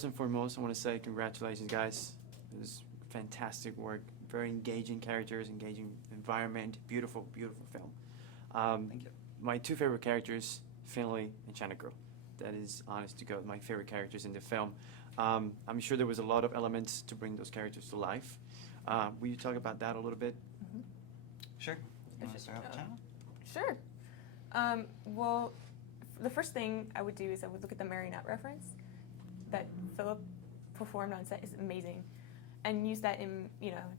first and foremost, I want to say congratulations, guys. It was fantastic work. Very engaging characters, engaging environment, beautiful, beautiful film. Thank you. My two favorite characters, Finley and China Girl. That is, honest to God, my favorite characters in the film. I'm sure there was a lot of elements to bring those characters to life. Will you talk about that a little bit? Mm-hmm. Sure. You want to start with China? Sure. Well, the first thing I would do is I would look at the marionette reference that Philip performed on set. Is amazing, and use that in,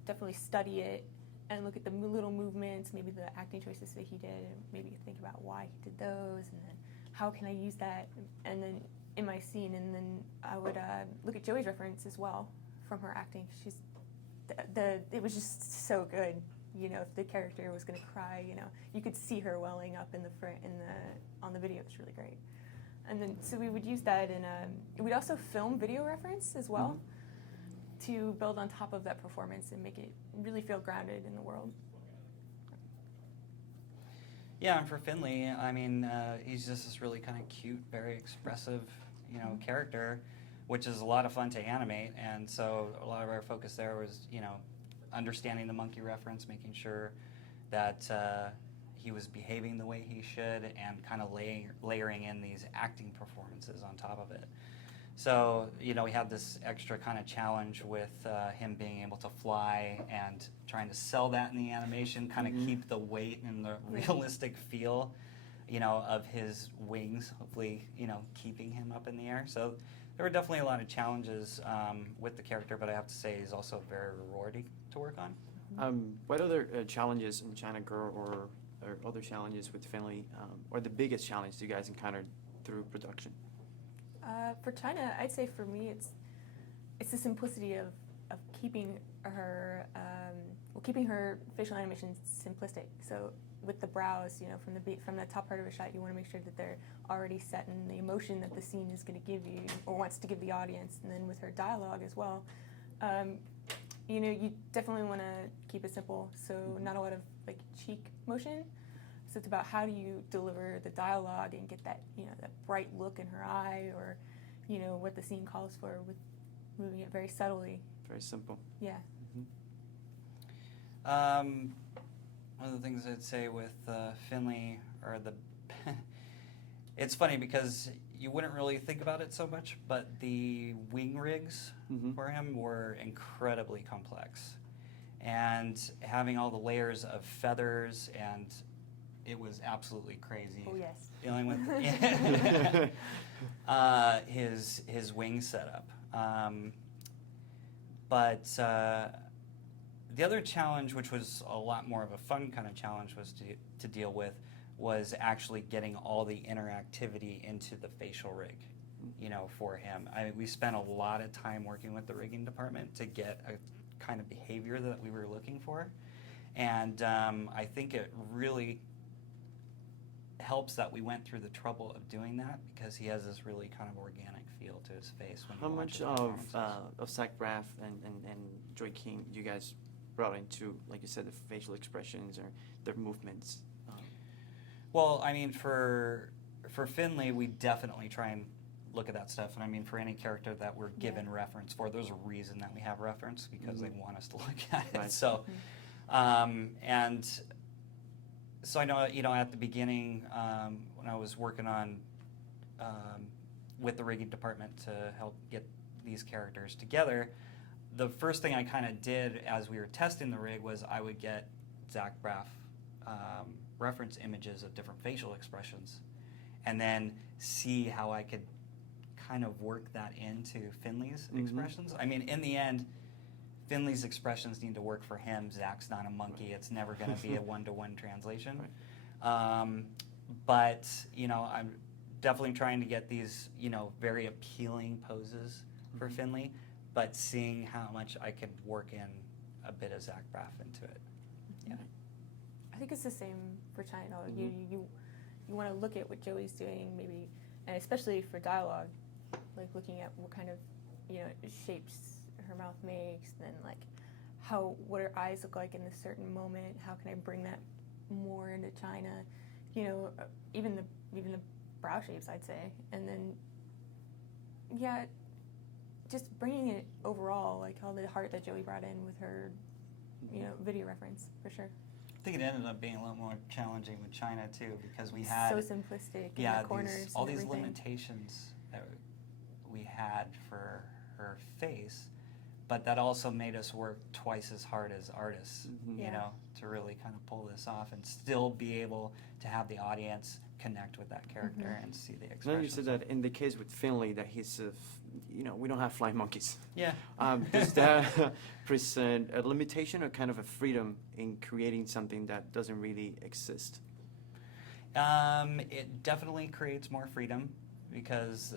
definitely study it and look at the little movements, maybe the acting choices that he did, and maybe think about why he did those, and then how can I use that, and then in my scene, and then I would look at Joey's reference as well from her acting. She's it was just so good. If the character was going to cry, you could see her welling up on the video. It's really great. And then so we would use that, and we'd also film video reference as well to build on top of that performance and make it really feel grounded in the world. Yeah, and for Finley, I mean, he's just this really kind of cute, very expressive, character, which is a lot of fun to animate. And so a lot of our focus there was, understanding the monkey reference, making sure that he was behaving the way he should, and kind of layering in these acting performances on top of it. So, we had this extra kind of challenge with him being able to fly and trying to sell that in the animation, kind of keep the weight and the realistic feel, of his wings, hopefully, keeping him up in the air. So there were definitely a lot of challenges with the character, but I have to say he's also very rewarding to work on. What other challenges in China Girl or other challenges with Finley, or the biggest challenge you guys encountered through production? For China, I'd say for me, it's the simplicity of keeping her keeping her facial animation simplistic. So with the brows, from the top part of a shot, you want to make sure that they're already set in the emotion that the scene is going to give you or wants to give the audience. And then with her dialogue as well, you definitely want to keep it simple. So not a lot of cheek motion. So it's about how do you deliver the dialogue and get that that bright look in her eye, or what the scene calls for, with moving it very subtly. Very simple. Yeah. One of the things I'd say with Finley are it's funny because you wouldn't really think about it so much, but the wing rigs for him were incredibly complex. And having all the layers of feathers, and it was absolutely crazy. Oh, yes. Dealing with his wing setup. But the other challenge, which was a lot more of a fun kind of challenge, was to deal with, was actually getting all the interactivity into the facial rig, for him. We spent a lot of time working with the rigging department to get a kind of behavior that we were looking for. And I think it really helps that we went through the trouble of doing that, because he has this really kind of organic feel to his face. When How much of Zach Braff and Joy King you guys brought into, like you said, the facial expressions or their movements? Well, I mean, for Finley, we definitely try and look at that stuff. And I mean, for any character that we're given reference for, there's a reason that we have reference, because they want us to look at it. Right. So, and so I know, at the beginning, when I was working on with the rigging department to help get these characters together, the first thing I kind of did as we were testing the rig was I would get Zach Braff reference images of different facial expressions, and then see how I could kind of work that into Finley's expressions. I mean, in the end, Finley's expressions need to work for him. Zach's not a monkey. It's never going to be a one-to-one translation. Right. But, I'm definitely trying to get these, very appealing poses for Finley, but seeing how much I could work in a bit of Zach Braff into it. Yeah. I think it's the same for China. You want to look at what Joey's doing, maybe, and especially for dialogue, like looking at what kind of shapes her mouth makes, and then what her eyes look like in this certain moment. How can I bring that more into China? Even the brow shapes, I'd say. And then just bringing it overall, like all the heart that Joey brought in with her, you know, video reference for sure. I think it ended up being a lot more challenging with China too, because we had so simplistic. yeah, in the corners all and these everything. limitations that we had for her face, but that also made us work twice as hard as artists, Yeah. you know, to really kind of pull this off and still be able to have the audience connect with that character and see the Now expression. you said that in the case with Finley, that he's, you know, we don't have flying monkeys. Yeah. Does that present a limitation or kind of a freedom in creating something that doesn't really exist? It definitely creates more freedom because,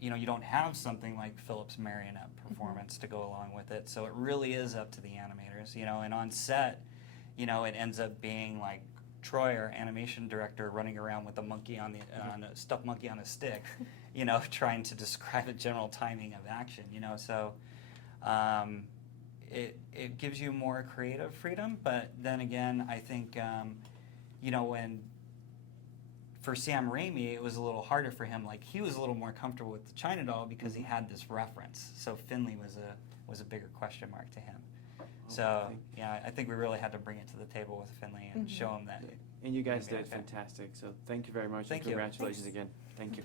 you know, you don't have something like Philip's marionette performance to go along with it. So it really is up to the animators, you know, and on set, you know, it ends up being like Troy, our animation director, running around with a monkey on a stuffed monkey on a stick, you know, trying to describe a general timing of action, you know. So it gives you more creative freedom, but then again, I think, you know, for Sam Raimi, it was a little harder for him. Like, he was a little more comfortable with the China doll because he had this reference. So Finley was a bigger question mark to him. So, yeah, I think we really had to bring it to the table with Finley and show him that. And you guys It'll did be okay. fantastic. So thank you very much. Thank and you. congratulations Thanks. again. Thank you.